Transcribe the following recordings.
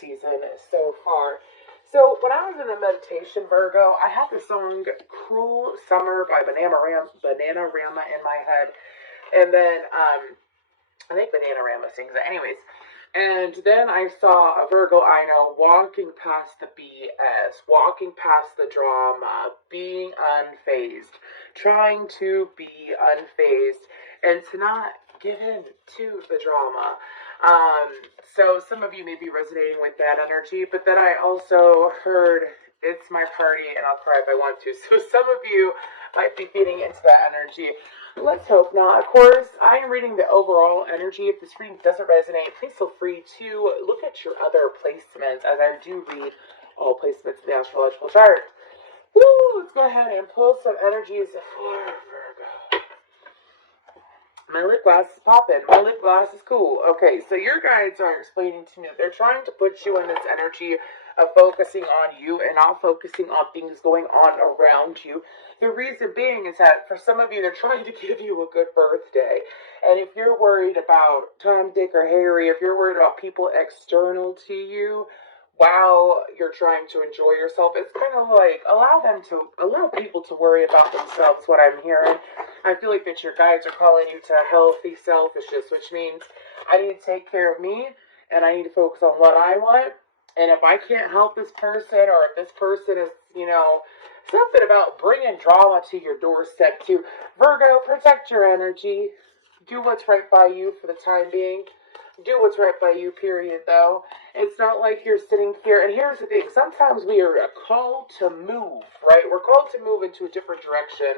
season so far. So when I was in the meditation, Virgo, I had the song "Cruel Summer" by Bananarama in my head, and then I think Bananarama sings it. Anyways, and then I saw a Virgo I know walking past the BS, walking past the drama, being unfazed, trying to be unfazed, and to not give in to the drama. So some of you may be resonating with that energy, but then I also heard it's my party and I'll cry if I want to. So some of you might be feeding into that energy. Let's hope not. Of course, I am reading the overall energy. If this reading doesn't resonate, please feel free to look at your other placements, as I do read all placements in the astrological chart. Woo! Let's go ahead and pull some energies for Virgo. My lip gloss is popping. My lip gloss is cool. Okay, so your guides are explaining to me that they're trying to put you in this energy of focusing on you and not focusing on things going on around you. The reason being is that for some of you, they're trying to give you a good birthday. And if you're worried about Tom, Dick, or Harry, if you're worried about people external to you, while you're trying to enjoy yourself, it's kind of like allow people to worry about themselves, what I'm hearing. I feel like that your guides are calling you to healthy selfishness, which means I need to take care of me and I need to focus on what I want. And if I can't help this person, or if this person is, something about bringing drama to your doorstep too. Virgo, protect your energy. Do what's right by you for the time being. Do what's right by you, period, though. It's not like you're sitting here. And here's the thing. Sometimes we are called to move, right? We're called to move into a different direction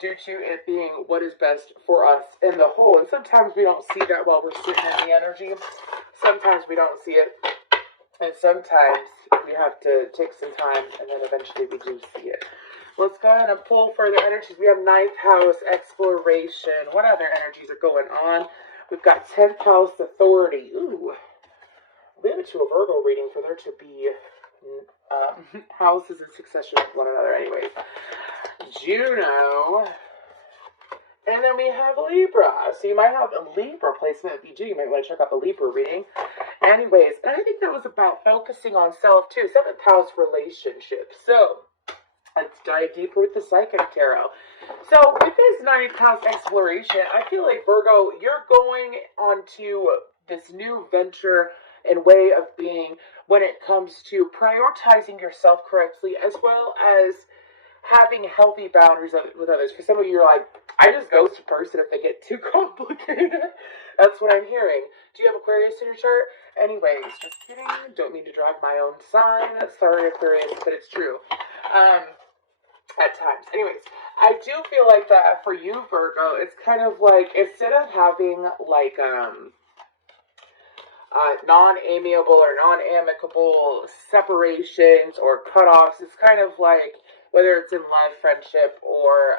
due to it being what is best for us in the whole. And sometimes we don't see that while we're sitting in the energy. Sometimes we don't see it. And sometimes we have to take some time, and then eventually we do see it. Let's go ahead and pull further energies. We have 9th house, exploration. What other energies are going on? We've got 10th house, authority. Ooh. Leave it to a Virgo reading for there to be houses in succession with one another. Anyways, Juno. And then we have Libra. So you might have a Libra placement. If you do, you might want to check out the Libra reading. Anyways, and I think that was about focusing on self too. 7th house, relationships. So let's dive deeper with the Psychic Tarot. So with this 9th house exploration, I feel like Virgo, you're going onto this new venture and way of being when it comes to prioritizing yourself correctly, as well as having healthy boundaries with others. For some of you, you're like, I just ghost a person if they get too complicated. That's what I'm hearing. Do you have Aquarius in your chart? Anyways, just kidding. Don't mean to drag my own sign. Sorry, Aquarius, but it's true. At times. Anyways, I do feel like that for you, Virgo, it's kind of like, instead of having like non-amiable or non-amicable separations or cutoffs, it's kind of like, whether it's in love, friendship, or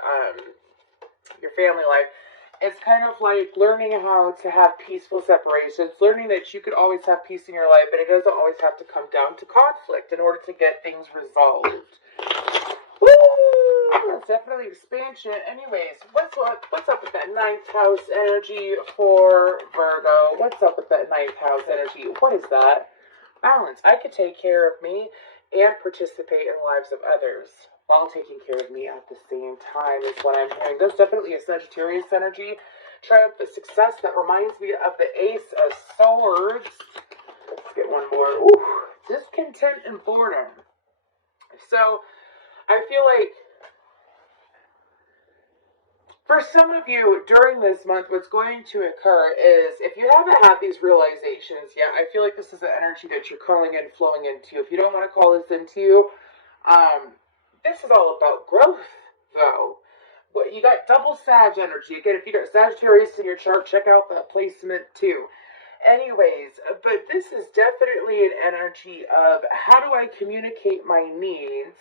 your family life, it's kind of like learning how to have peaceful separations, learning that you could always have peace in your life, but it doesn't always have to come down to conflict in order to get things resolved. Woo! That's definitely expansion. Anyways, what's up with that 9th house energy for Virgo? What's up with that 9th house energy? What is that? Balance. I could take care of me and participate in the lives of others while taking care of me at the same time is what I'm hearing. There's definitely a Sagittarius energy. Triumphant success. That reminds me of the Ace of Swords. Let's get one more. Ooh, discontent and boredom. So, I feel like for some of you during this month, what's going to occur is if you haven't had these realizations yet, I feel like this is the energy that you're calling in, flowing into. If you don't want to call this into you, this is all about growth, though. But you got double Sag energy. Again, if you got Sagittarius in your chart, check out that placement too. Anyways, but this is definitely an energy of how do I communicate my needs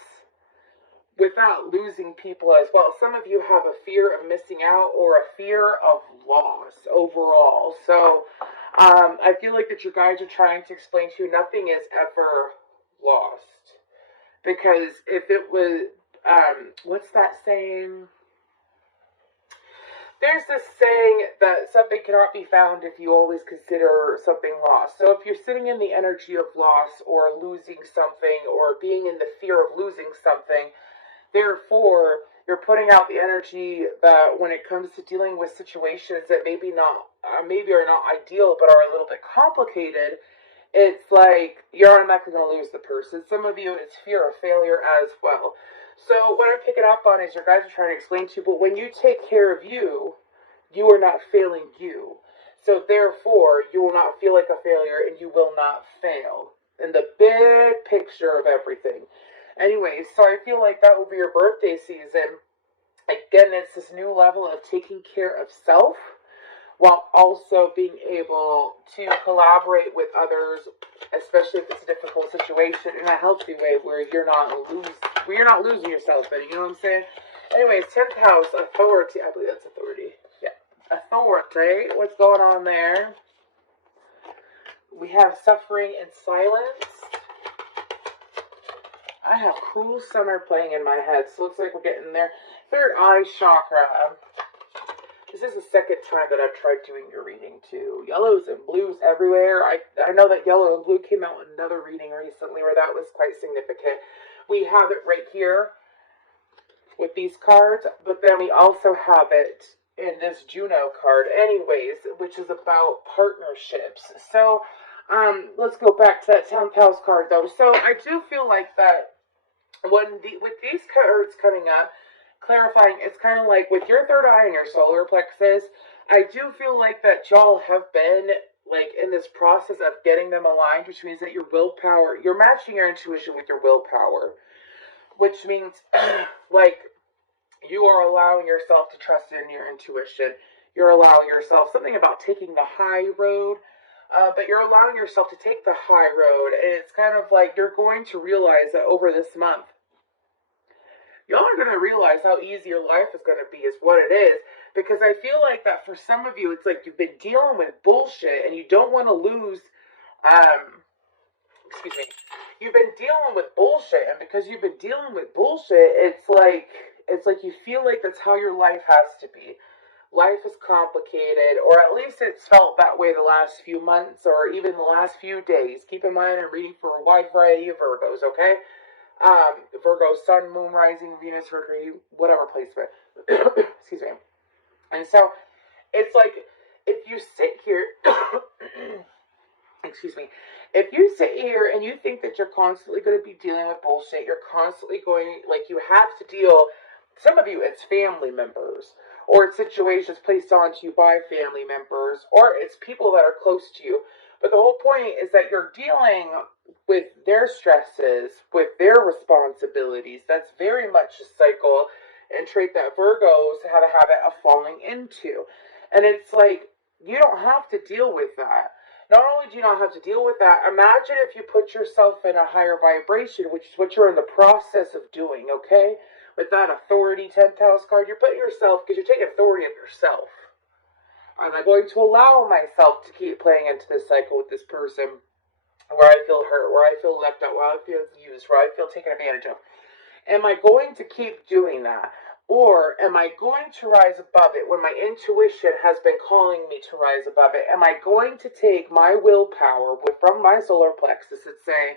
without losing people as well. Some of you have a fear of missing out or a fear of loss overall. So I feel like that your guides are trying to explain to you nothing is ever lost. Because if it was, what's that saying? There's this saying that something cannot be found if you always consider something lost. So if you're sitting in the energy of loss or losing something or being in the fear of losing something, therefore you're putting out the energy that when it comes to dealing with situations that maybe are not ideal but are a little bit complicated, it's like you're automatically going to lose the person. Some of you, it's fear of failure as well. So what I'm picking up on is your guys are trying to explain to you, but when you take care of you, you are not failing you. So therefore, you will not feel like a failure and you will not fail in the big picture of everything. Anyway, so I feel like that will be your birthday season. Again, it's this new level of taking care of self while also being able to collaborate with others, especially if it's a difficult situation, in a healthy way where you're not losing yourself. And you know what I'm saying? Anyways, 10th house, authority. I believe that's authority. Yeah, authority. What's going on there? We have suffering and silence. I have cruel summer playing in my head, so it looks like we're getting there. Third eye chakra. This is the second time that I've tried doing your reading too. Yellows and blues everywhere. I know that yellow and blue came out with another reading recently where that was quite significant. We have it right here with these cards, but then we also have it in this Juno card anyways, which is about partnerships. So let's go back to that 10th house card though. So I do feel like that with these cards coming up, clarifying, it's kind of like with your third eye and your solar plexus, I do feel like that y'all have been like in this process of getting them aligned, which means that your willpower, you're matching your intuition with your willpower, which means like you are allowing yourself to trust in your intuition. You're allowing yourself something about taking the high road, but you're allowing yourself to take the high road, and it's kind of like you're going to realize that over this month, y'all are going to realize how easy your life is going to be is what it is. Because I feel like that for some of you, it's like you've been dealing with bullshit and you don't want to lose, you've been dealing with bullshit. And because you've been dealing with bullshit, it's like you feel like that's how your life has to be. Life is complicated, or at least it's felt that way the last few months or even the last few days. Keep in mind, I'm reading for a wide variety of Virgos, okay? Virgo, Sun, Moon, Rising, Venus, Mercury, whatever placement. Excuse me. And so, it's like, if you sit here, excuse me, if you sit here and you think that you're constantly going to be dealing with bullshit, you're constantly going, like, you have to deal, some of you, it's family members, or it's situations placed onto you by family members, or it's people that are close to you. But the whole point is that you're dealing with their stresses, with their responsibilities. That's very much a cycle and trait that Virgos have a habit of falling into. And it's like, you don't have to deal with that. Not only do you not have to deal with that, imagine if you put yourself in a higher vibration, which is what you're in the process of doing, okay? With that authority 10th house card, you're putting yourself, because you're taking authority of yourself. Am I going to allow myself to keep playing into this cycle with this person where I feel hurt, where I feel left out, where I feel used, where I feel taken advantage of? Am I going to keep doing that? Or am I going to rise above it when my intuition has been calling me to rise above it? Am I going to take my willpower from my solar plexus and say,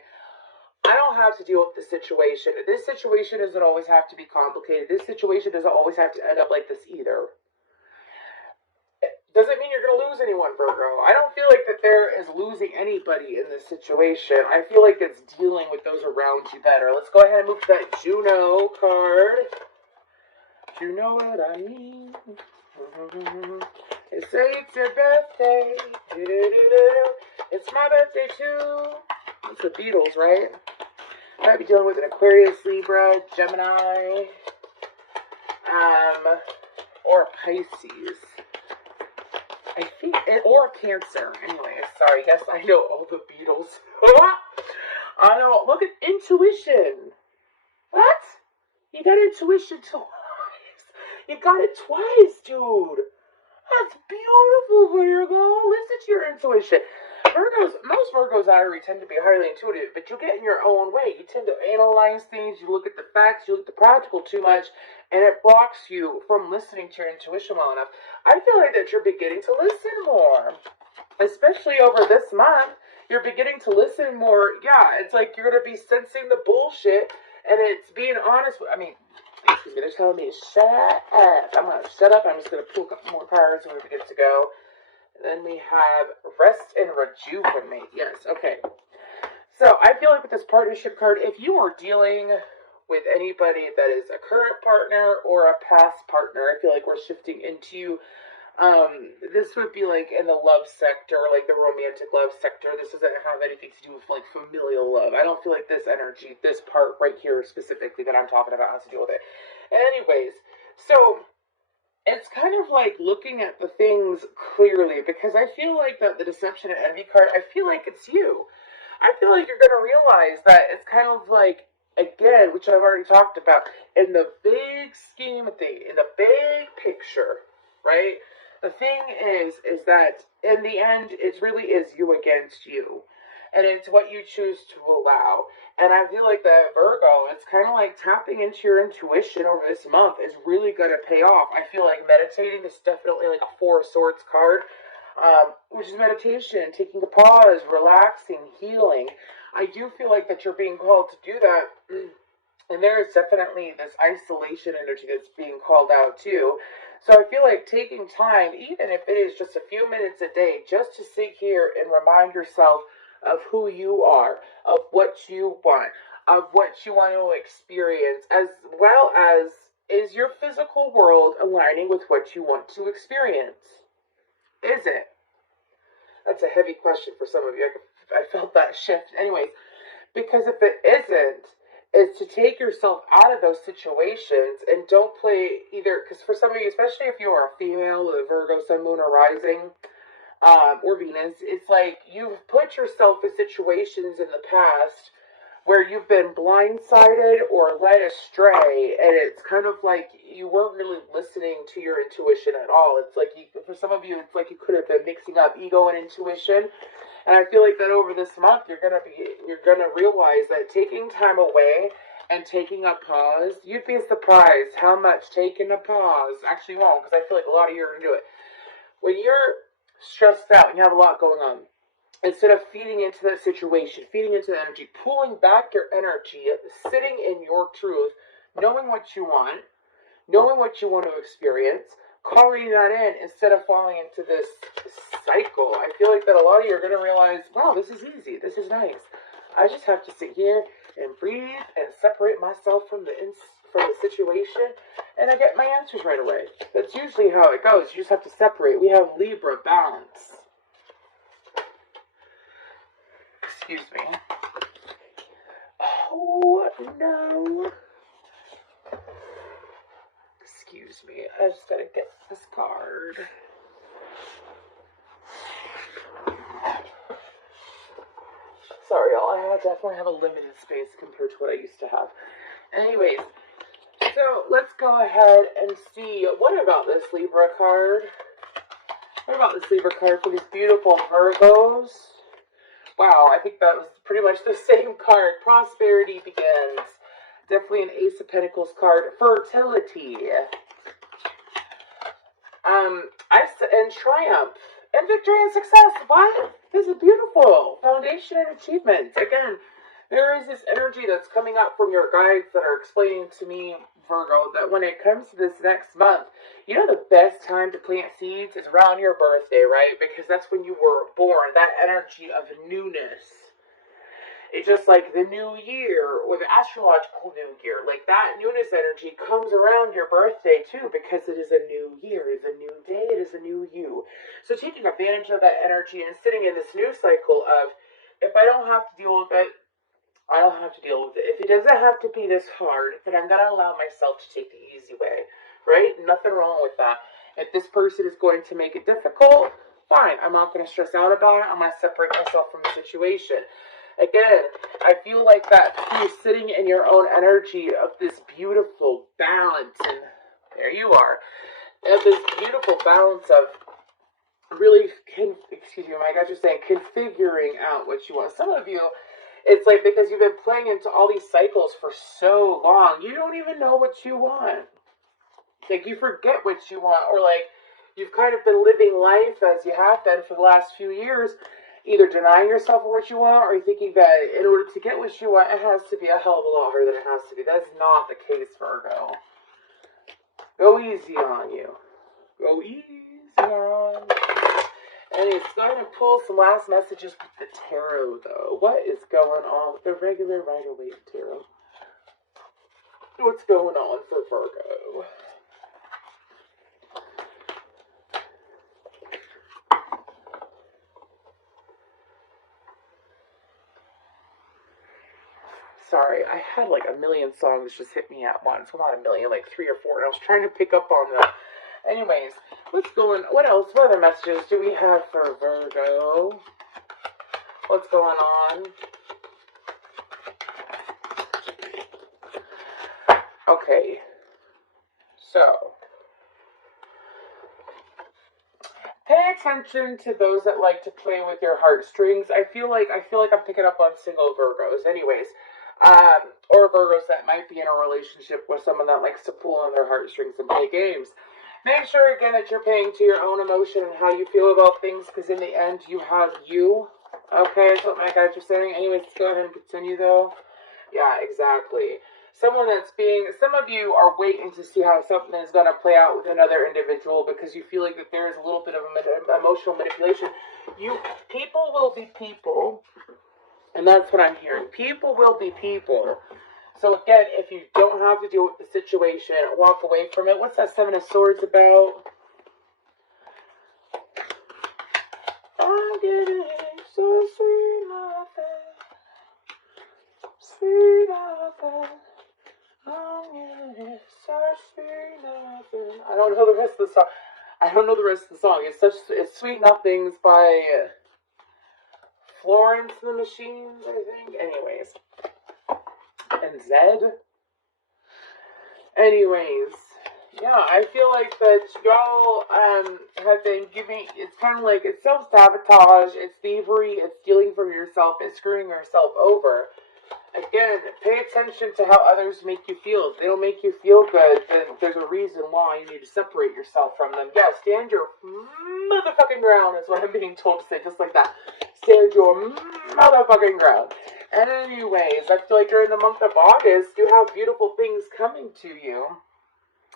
I don't have to deal with this situation. This situation doesn't always have to be complicated. This situation doesn't always have to end up like this either. Doesn't mean you're going to lose anyone, Virgo. I don't feel like that there is losing anybody in this situation. I feel like it's dealing with those around you better. Let's go ahead and move to that Juno card. You know what I mean. They say it's your birthday. It's my birthday too. It's the Beatles, right? Might be dealing with an Aquarius, Libra, Gemini, or Pisces. I think, or Cancer. Anyway, sorry, guess I know all the Beatles. I know. Look at intuition. What? You got intuition twice. You got it twice, dude. That's beautiful, Virgo. Listen to your intuition. most Virgos out here tend to be highly intuitive, but you get in your own way. You tend to analyze things, you look at the facts, you look at the practical too much, and it blocks you from listening to your intuition well enough. I feel like that you're beginning to listen more, especially over this month. You're beginning to listen more. Yeah, it's like you're going to be sensing the bullshit, and it's being honest. Excuse me, they're telling me to shut up. I'm going to shut up. I'm just going to pull a couple more cards and we're good to go. Then we have rest and rejuvenate. Yes, okay. So I feel like with this partnership card, if you are dealing with anybody that is a current partner or a past partner, I feel like we're shifting into, this would be like in the love sector, like the romantic love sector. This doesn't have anything to do with like familial love. I don't feel like this energy, this part right here specifically that I'm talking about has to do with it. Anyways, so it's kind of like looking at the things clearly, because I feel like that the deception and envy card, I feel like it's you. I feel like you're going to realize that it's kind of like, again, which I've already talked about, in the big scheme of things, in the big picture, right? The thing is that in the end, it really is you against you. And it's what you choose to allow. And I feel like that Virgo, it's kind of like tapping into your intuition over this month is really going to pay off. I feel like meditating is definitely like a Four of Swords card, which is meditation, taking a pause, relaxing, healing. I do feel like that you're being called to do that. And there is definitely this isolation energy that's being called out too. So I feel like taking time, even if it is just a few minutes a day, just to sit here and remind yourself of who you are, of what you want, of what you want to experience, as well as is your physical world aligning with what you want to experience? Is it? That's a heavy question for some of you. I felt that shift. Anyways, because if it isn't, it's to take yourself out of those situations and don't play either, because for some of you, especially if you are a female with a Virgo, Sun, Moon, or Rising, or Venus, it's like you've put yourself in situations in the past where you've been blindsided or led astray, and it's kind of like you weren't really listening to your intuition at all. It's like, for some of you, it's like you could have been mixing up ego and intuition. And I feel like that over this month, you're gonna realize that taking time away and taking a pause, you'd be surprised how much taking a pause actually won't, because I feel like a lot of you are gonna do it. When you're stressed out and you have a lot going on, instead of feeding into that situation, feeding into the energy, pulling back your energy, sitting in your truth, knowing what you want to experience, calling that in instead of falling into this cycle. I feel like that a lot of you are going to realize, wow, this is easy. This is nice. I just have to sit here and breathe and separate myself from the situation, and I get my answers right away. That's usually how it goes. You just have to separate. We have Libra, balance. Excuse me. Oh, no. Excuse me. I just gotta get this card. Sorry, y'all. I definitely have a limited space compared to what I used to have. Anyways, so let's go ahead and see. What about this Libra card? What about this Libra card for these beautiful Virgos? Wow, I think that was pretty much the same card. Prosperity begins. Definitely an Ace of Pentacles card. Fertility. And triumph. And victory and success. What? This is beautiful. Foundation and achievements. Again, there is this energy that's coming up from your guides that are explaining to me, Virgo, that when it comes to this next month, you know the best time to plant seeds is around your birthday, right? Because that's when you were born. That energy of newness. It's just like the new year, or the astrological new year. Like that newness energy comes around your birthday too, because it is a new year, it is a new day, it is a new you. So taking advantage of that energy and sitting in this new cycle of, if I don't have to deal with it, I don't have to deal with it. If it doesn't have to be this hard, then I'm going to allow myself to take the easy way, right? Nothing wrong with that. If this person is going to make it difficult, fine. I'm not going to stress out about it. I'm going to separate myself from the situation. Again, I feel like that you're sitting in your own energy of this beautiful balance, and there you are, of this beautiful balance of really, excuse me, my guys are saying configuring out what you want. Some of you, it's like because you've been playing into all these cycles for so long, you don't even know what you want. Like, you forget what you want, or like, you've kind of been living life as you have been for the last few years, either denying yourself what you want, or thinking that in order to get what you want, it has to be a hell of a lot harder than it has to be. That's not the case, Virgo. Go easy on you. Go easy on. And he's going to pull some last messages with the tarot, though. What is going on with the regular Rider-Waite tarot? What's going on for Virgo? Sorry, I had like a million songs just hit me at once. Well, not a million, like 3 or 4. And I was trying to pick up on them. Anyways, what else? What other messages do we have for Virgo? What's going on? Okay. So, pay attention to those that like to play with your heartstrings. I feel like I'm picking up on single Virgos. Anyways, or Virgos that might be in a relationship with someone that likes to pull on their heartstrings and play games. Make sure, again, that you're paying to your own emotion and how you feel about things, because in the end, you have you. Okay, that's what my guys are saying. Anyways, let's go ahead and continue, though. Yeah, exactly. Some of you are waiting to see how something is going to play out with another individual because you feel like that there is a little bit of emotional manipulation. People will be people, and that's what I'm hearing. People will be people. So again, if you don't have to deal with the situation, walk away from it. What's that Seven of Swords about? I'm getting so sweet, nothing. Sweet, nothing. I'm getting so sweet, nothing. I don't know the rest of the song. It's Sweet Nothings by Florence and the Machines, I think. Anyways. And Zed. Anyways, yeah, I feel like that y'all have been giving, it's kind of like, it's self-sabotage, it's thievery, it's stealing from yourself, it's screwing yourself over. Again, pay attention to how others make you feel. If they don't make you feel good, then there's a reason why you need to separate yourself from them. Yeah, stand your motherfucking ground is what I'm being told to say, just like that. Stand your motherfucking ground. And anyways, I feel like during the month of August, you have beautiful things coming to you.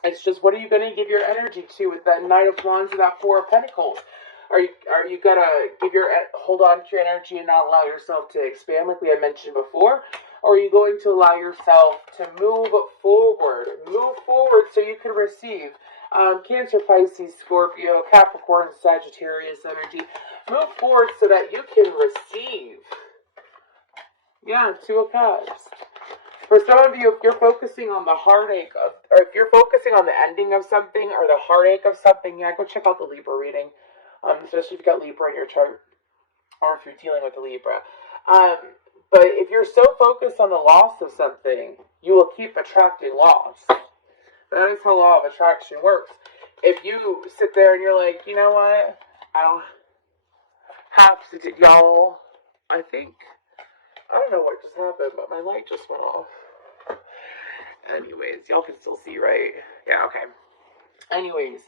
It's just, what are you going to give your energy to with that Knight of Wands and that Four of Pentacles? Are you going to hold on to your energy and not allow yourself to expand like we had mentioned before? Or are you going to allow yourself to move forward? Move forward so you can receive. Cancer, Pisces, Scorpio, Capricorn, Sagittarius energy. Move forward so that you can receive. Yeah, Two of Cups. For some of you, if you're focusing on the heartache or if you're focusing on the ending of something or the heartache of something, yeah, go check out the Libra reading. Especially if you've got Libra in your chart, or if you're dealing with a Libra. But if you're so focused on the loss of something, you will keep attracting loss. That is how law of attraction works. If you sit there and you're like, you know what, I don't have to, y'all, I don't know what just happened, but my light just went off. Anyways, y'all can still see, right? Yeah, okay. Anyways,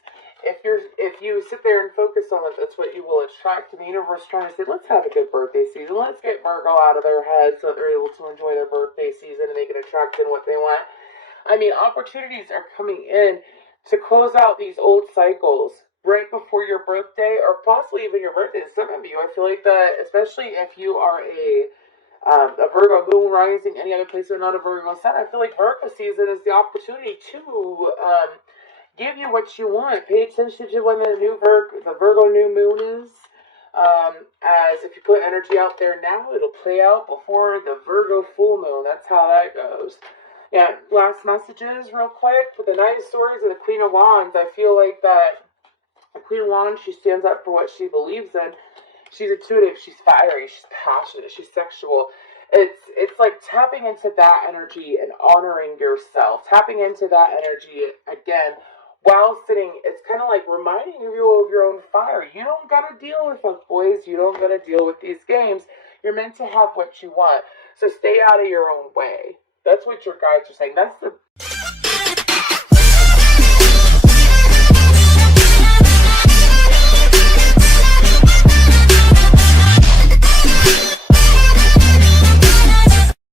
if you sit there and focus on it, that's what you will attract. And the universe trying to say, let's have a good birthday season. Let's get Virgo out of their heads so that they're able to enjoy their birthday season and they can attract in what they want. I mean, opportunities are coming in to close out these old cycles right before your birthday, or possibly even your birthday. Some of you, I feel like that, especially if you are a Virgo moon rising, any other place or not a Virgo sun, I feel like Virgo season is the opportunity to give you what you want. Pay attention to when the Virgo new moon is. As if you put energy out there now, it'll play out before the Virgo full moon. That's how that goes. Yeah, last messages real quick. With the Knight of Swords and the Queen of Wands, I feel like that the Queen of Wands, she stands up for what she believes in. She's intuitive, she's fiery, she's passionate, she's sexual. It's like tapping into that energy and honoring yourself. Tapping into that energy, again, while sitting, it's kind of like reminding you of your own fire. You don't got to deal with fuck boys. You don't got to deal with these games. You're meant to have what you want. So stay out of your own way. That's what your guides are saying. That's the